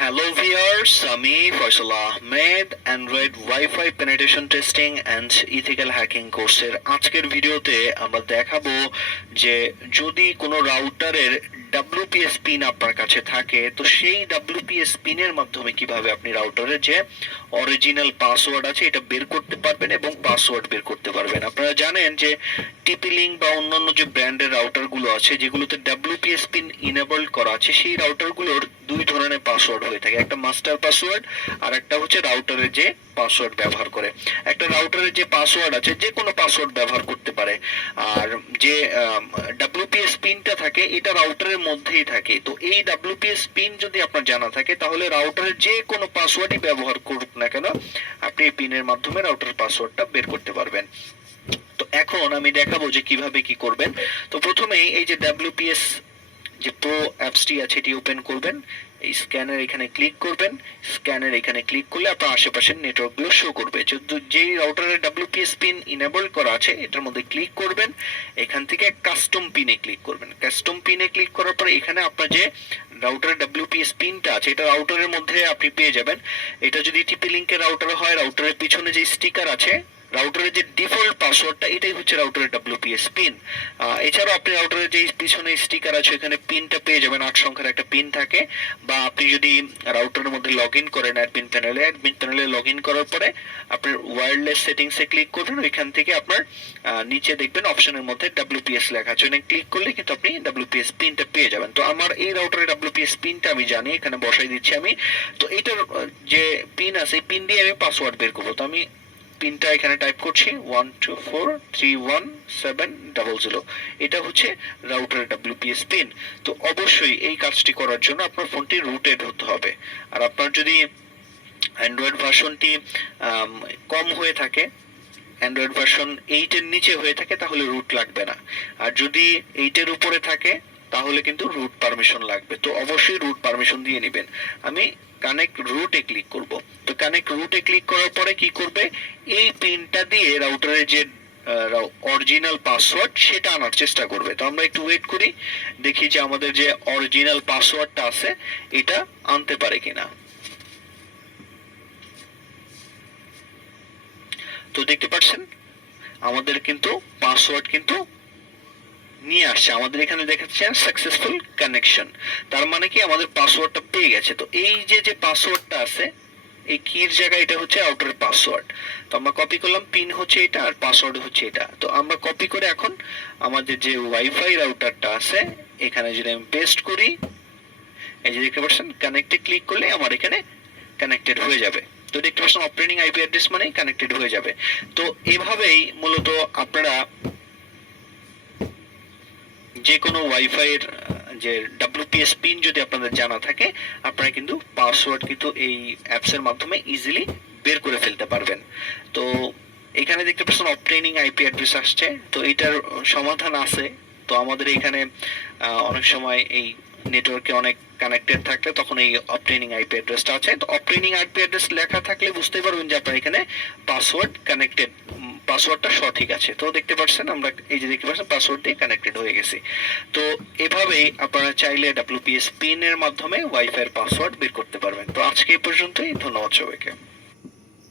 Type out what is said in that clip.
Hello viewers, আমি Faisal Ahmed Android wifi penetration testing and ethical hacking কোর্সের আজকের ভিডিওতে আমরা দেখাবো যে যদি কোনো রাউটারের ডাব্লিউপিএস পিন আপনার কাছে থাকে তো সেই ডাব্লিউপিএস পিনের মাধ্যমে কিভাবে আপনি রাউটারের যে অরিজিনাল পাসওয়ার্ড আছে এটা বের করতে পারবেন এবং পাসওয়ার্ড বের করতে পারবেন। আপনারা জানেন যে টিপি লিঙ্ক বা অন্যান্য যে ব্র্যান্ডের রাউটারগুলো আছে যেগুলোতে ডাব্লিউপিএস পিন ইনেবলড করা আছে সেই রাউটারগুলোর দুই ধরনের পাসওয়ার্ড হয়ে থাকে, একটা মাস্টার পাসওয়ার্ড আর একটা হচ্ছে রাউটারের যে পাসওয়ার্ড ব্যবহার করে। একটা রাউটারের যে পাসওয়ার্ড আছে যে কোনো পাসওয়ার্ড ব্যবহার করতে পারে, আর যে ডাব্লিউপিএস পিনটা থাকে এটা রাউটারের মধ্যেই থাকে। তো এই ডাব্লিউপিএস পিন যদি আপনার জানা থাকে তাহলে রাউটারের যে কোনো পাসওয়ার্ডই ব্যবহার করুক না কেন আপনি এই পিনের মাধ্যমে রাউটারের পাসওয়ার্ডটা বের করতে পারবেন। তো এখন আমি দেখাবো যে কিভাবে কি করবেন। তো প্রথমেই এই যে ডাব্লিউপিএস যে প্রো অ্যাপসটি আছে এটি ওপেন করবেন, এই স্ক্যানের এখানে ক্লিক করবেন। স্ক্যানের এখানে ক্লিক করলে আপনার আশেপাশের নেটওয়ার্কগুলো শো করবে। যেই রাউটারের ডাব্লিউপিএস পিন ইনেবল করা আছে এটার মধ্যে ক্লিক করবেন, এখান থেকে কাস্টম পিনে ক্লিক করবেন। কাস্টম পিনে ক্লিক করার পরে এখানে আপনার যে রাউটারের ডাব্লিউপিএস পিনটা আছে এটা রাউটারের মধ্যে আপনি পেয়ে যাবেন। এটা যদি টিপি লিঙ্কের রাউটার হয়, রাউটারের পিছনে যে স্টিকার আছে রাউটারের যে ডিফল্ট পাসওয়ার্ডটা এটাই হচ্ছে রাউটারের ডাব্লিউপিএস পিন। এছাড়াও আপনি রাউটারের যে পিছনে স্টিকার আছে এখানে পিনটা পেয়ে যাবেন, 8 সংখ্যার একটা পিন থাকে। বা আপনি যদি রাউটারের মধ্যে লগ ইন করেন অ্যাডমিন প্যানেলে লগ ইন করার পরে আপনার ওয়্যারলেস সেটিংসে ক্লিক করবেন, ওইখান থেকে আপনার নিচে দেখবেন অপশনের মধ্যে ডাব্লিউপিএস লেখা আছে, ওখানে ক্লিক করলে কিন্তু আপনি ডাব্লিউপিএস পিনটা পেয়ে যাবেন। তো আমার এই রাউটারের ডাব্লিউপিএস পিনটা আমি জানি, এখানে বসাই দিচ্ছি আমি। তো এইটার যে পিন আছে এই পিন দিয়ে আমি পাসওয়ার্ড বের করবো। তো আমি পিনটা এখানে টাইপ করছি 12431700। এটা হচ্ছে রাউটারের ডাব্লিউপিএস পিন। তো অবশ্যই এই কাজটি করার জন্য আপনার ফোনটি রুটেড হতে হবে। আর আপনার যদি অ্যান্ড্রয়েড ভার্সনটি কম হয়ে থাকে, অ্যান্ড্রয়েড ভার্সন 8 এর নিচে হয়ে থাকে তাহলে রুট লাগবে না। আর যদি 8 এর উপরে থাকে তাহলে কিন্তু রুট পারমিশন লাগবে। তো অবশ্যই রুট পারমিশন দিয়ে নেবেন। আমি কানেক্ট রুটে ক্লিক করব। তো কানেক্ট রুটে ক্লিক করার পরে কি করবে, এই পিনটা দিয়ে রাউটারের যে অরিজিনাল পাসওয়ার্ড সেটা আনার চেষ্টা করবে। তো আমরা একটু ওয়েট করি, দেখি যে আমাদের যে অরিজিনাল পাসওয়ার্ডটা আছে এটা আনতে পারে কিনা। তো দেখতে পাচ্ছেন আমাদের কিন্তু পাসওয়ার্ড কিন্তু নিয়ে আসছে, আমাদের এখানে দেখাচ্ছে সাকসেসফুল কানেকশন। তার মানে কি আমাদের পাসওয়ার্ডটা পেয়ে গেছে। তো এই যে যে পাসওয়ার্ডটা আছে এই কির জায়গায় এটা হচ্ছে আউটার পাসওয়ার্ড। তো আমরা কপি করলাম, পিন হচ্ছে এটা আর পাসওয়ার্ড হচ্ছে এটা। তো আমরা কপি করে এখন আমাদের যে ওয়াইফাই রাউটারটা আছে এখানে যদি আমি পেস্ট করি, এই যে দেখতে পাচ্ছেন কানেক্টে ক্লিক করলে আমার এখানে কানেক্টেড হয়ে যাবে। তো দেখতে পাচ্ছেন অপারেটিং আইপি অ্যাড্রেস মানে কানেক্টেড হয়ে যাবে। তো এভাবেই মূলত আপনারা যে কোনো ওয়াইফাই এর যে ডাব্লিউপিএস পিন যদি আপনাদের জানা থাকে আপনারা কিন্তু পাসওয়ার্ড কিন্তু এই অ্যাপসের মাধ্যমে ইজিলি বের করে ফেলতে পারবেন। তো এখানে দেখতে পাচ্ছেন অবটেইনিং আইপি অ্যাড্রেস আসছে, তো এটার সমাধান আছে। তো আমাদের এখানে অনেক সময় এই নেটওয়ার্কে অনেক কানেক্টেড থাকলে তখন এই অবটেইনিং আইপি অ্যাড্রেসটা আছে। তো অবটেইনিং আইপি অ্যাড্রেস লেখা থাকলে বুঝতে পারবেন যে আপনার এখানে পাসওয়ার্ড কানেক্টেড, পাসওয়ার্ডটা সঠিক আছে। তো দেখতে পাচ্ছেন আমরা এই যে দেখতে পাচ্ছেন পাসওয়ার্ড দিয়ে কানেক্টেড হয়ে গেছি। তো এভাবেই আপনারা চাইলে ডাব্লিউপিএস পিন এর মাধ্যমে ওয়াইফাই এর পাসওয়ার্ড বের করতে পারবেন। তো আজকে এই পর্যন্তই, ধন্যবাদ সবাইকে।